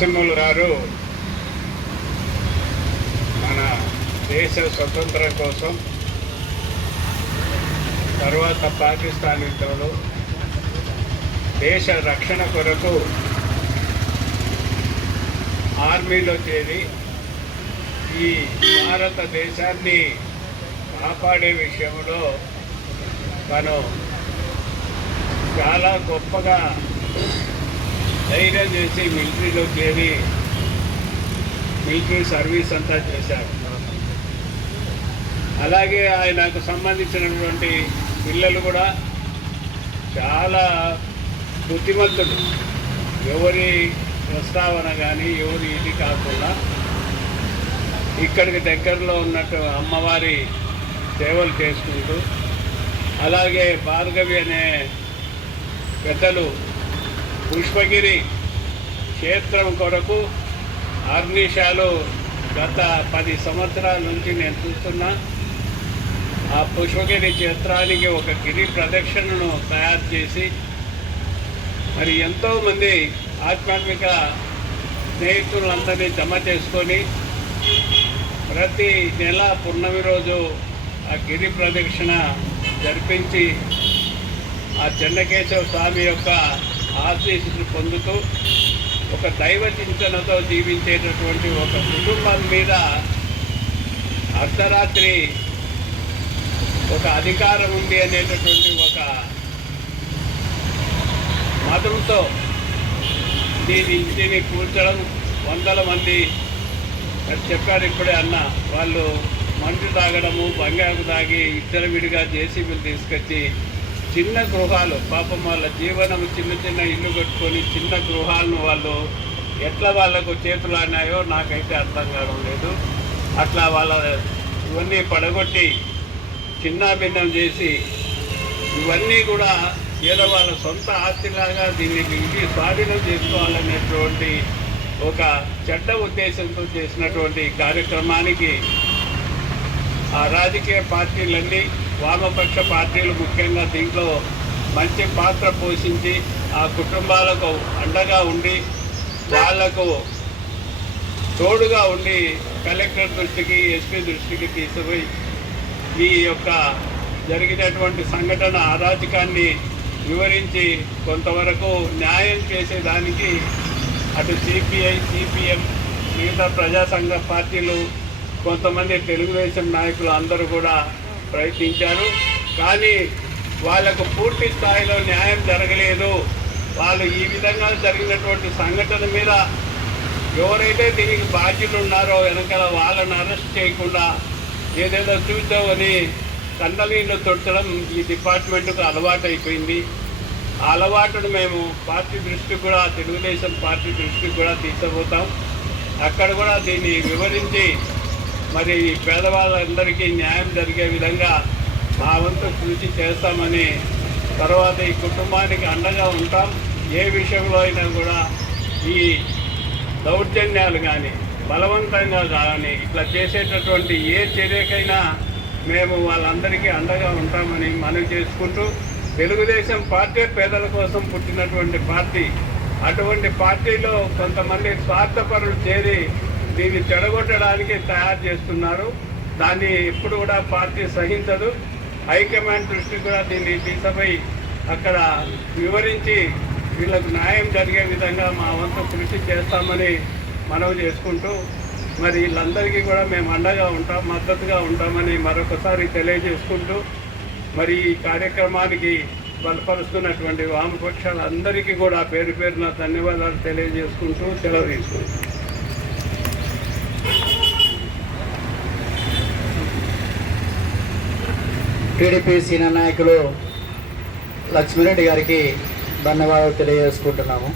నరసింహులు గారు మన దేశ స్వతంత్రం కోసం తర్వాత పాకిస్తాన్ యుద్ధంలో దేశ రక్షణ కొరకు ఆర్మీలో చేరి ఈ భారతదేశాన్ని కాపాడే విషయంలో తను చాలా గొప్పగా ధైర్యం చేసి మిలిటరీలో చేరి మిలిటరీ సర్వీస్ అంతా చేశారు. అలాగే ఆయనకు సంబంధించినటువంటి పిల్లలు కూడా చాలా బుద్ధిమంతులు. ఎవరి ప్రస్తావన కానీ ఎవరి ఇది కాకుండా ఇక్కడికి దగ్గరలో ఉన్నట్టు అమ్మవారి సేవలు చేసుకుంటూ, అలాగే భార్గవి అనే పెద్దలు పుష్పగిరి క్షేత్రం కొరకు ఆర్నిషాలు గత 10 సంవత్సరాల నుంచి నేను చూస్తున్నా. ఆ పుష్పగిరి క్షేత్రానికి ఒక గిరి ప్రదక్షిణను తయారు చేసి మరి ఎంతోమంది ఆధ్యాత్మిక స్నేహితులందరినీ జమ చేసుకొని ప్రతి నెల పున్నమి రోజు ఆ గిరి ప్రదక్షిణ జరిపించి ఆ చెన్నకేశవ స్వామి యొక్క ఆశీస్సులు పొందుతూ ఒక దైవ చింతనతో జీవించేటటువంటి ఒక కుటుంబం మీద అర్ధరాత్రి ఒక అధికారం ఉంది అనేటటువంటి ఒక మతంతో దీన్ని కూర్చడం, వందల మంది చెప్పారు ఇప్పుడే అన్న, వాళ్ళు మందు తాగడము, బంగాకు తాగి విడిగా జేసీబీలు తీసుకొచ్చి చిన్న గృహాలు, పాపం వాళ్ళ జీవనం చిన్న చిన్న ఇల్లు కట్టుకొని చిన్న గృహాలను వాళ్ళు ఎట్లా వాళ్ళకు చేతులు ఆడినాయో నాకైతే అర్థం కావడం లేదు. అట్లా వాళ్ళ ఇవన్నీ పడగొట్టి చిన్నాభిన్నం చేసి ఇవన్నీ కూడా ఏదో వాళ్ళ సొంత ఆస్తిలాగా దీన్ని ఇది స్వాధీనం చేసుకోవాలనేటువంటి ఒక చెడ్డ ఉద్దేశంతో చేసినటువంటి కార్యక్రమానికి ఆ రాజకీయ పార్టీలన్నీ, వామపక్ష పార్టీలు ముఖ్యంగా దీంట్లో మంచి పాత్ర పోషించి ఆ కుటుంబాలకు అండగా ఉండి వాళ్లకు తోడుగా ఉండి కలెక్టర్ దృష్టికి, ఎస్పీ దృష్టికి తీసుకుపోయి ఈ యొక్క జరిగినటువంటి సంఘటన అరాచకాన్ని వివరించి కొంతవరకు న్యాయం చేసేదానికి అటు సిపిఐ, సిపిఎం, మిగతా ప్రజా సంఘ పార్టీలు, కొంతమంది తెలుగుదేశం నాయకులు అందరూ కూడా ప్రయత్నించారు. కానీ వాళ్లకు పూర్తి స్థాయిలో న్యాయం జరగలేదు. వాళ్ళు ఈ విధంగా జరిగినటువంటి సంఘటన మీద ఎవరైతే దీనికి బాధ్యులు ఉన్నారో వెనకాల వాళ్ళని అరెస్ట్ చేయకుండా ఏదేదో చూద్దామని కన్నలీళ్ళు తొట్టడం ఈ డిపార్ట్మెంట్కు అలవాటు అయిపోయింది. ఆ అలవాటును మేము పార్టీ దృష్టికి కూడా, తెలుగుదేశం పార్టీ దృష్టికి కూడా తీసుకుపోతాం. అక్కడ కూడా దీన్ని వివరించి మరి పేదవాళ్ళందరికీ న్యాయం జరిగే విధంగా మా వంతు కృషి చేస్తామని, తర్వాత ఈ కుటుంబానికి అండగా ఉంటాం. ఏ విషయంలో అయినా కూడా ఈ దౌర్జన్యాలు కానీ, బలవంతంగా కానీ ఇట్లా చేసేటటువంటి ఏ చర్యకైనా మేము వాళ్ళందరికీ అండగా ఉంటామని మనవి చేసుకుంటూ, తెలుగుదేశం పార్టీ పేదల కోసం పుట్టినటువంటి పార్టీ. అటువంటి పార్టీలో కొంతమంది స్వార్థపరులు చేరి దీన్ని చెడగొట్టడానికి తయారు చేస్తున్నారు. దాన్ని ఎప్పుడు కూడా పార్టీ సహించదు. హైకమాండ్ దృష్టికి కూడా దీన్ని తీసుకుపోయి అక్కడ వివరించి వీళ్ళకు న్యాయం జరిగే విధంగా మా వంతు కృషి చేస్తామని మనవి చేసుకుంటూ, మరి వీళ్ళందరికీ కూడా మేము అండగా ఉంటాం, మద్దతుగా ఉంటామని మరొకసారి తెలియజేసుకుంటూ, మరి ఈ కార్యక్రమానికి బలపరుస్తున్నటువంటి వామపక్షాలందరికీ కూడా పేరు పేరున ధన్యవాదాలు తెలియజేసుకుంటూ సెలవు తీసుకుంటాం. టీడీపీ సీనియర్ నాయకులు లక్ష్మీరెడ్డి గారికి ధన్యవాదాలు తెలియజేసుకుంటున్నాము.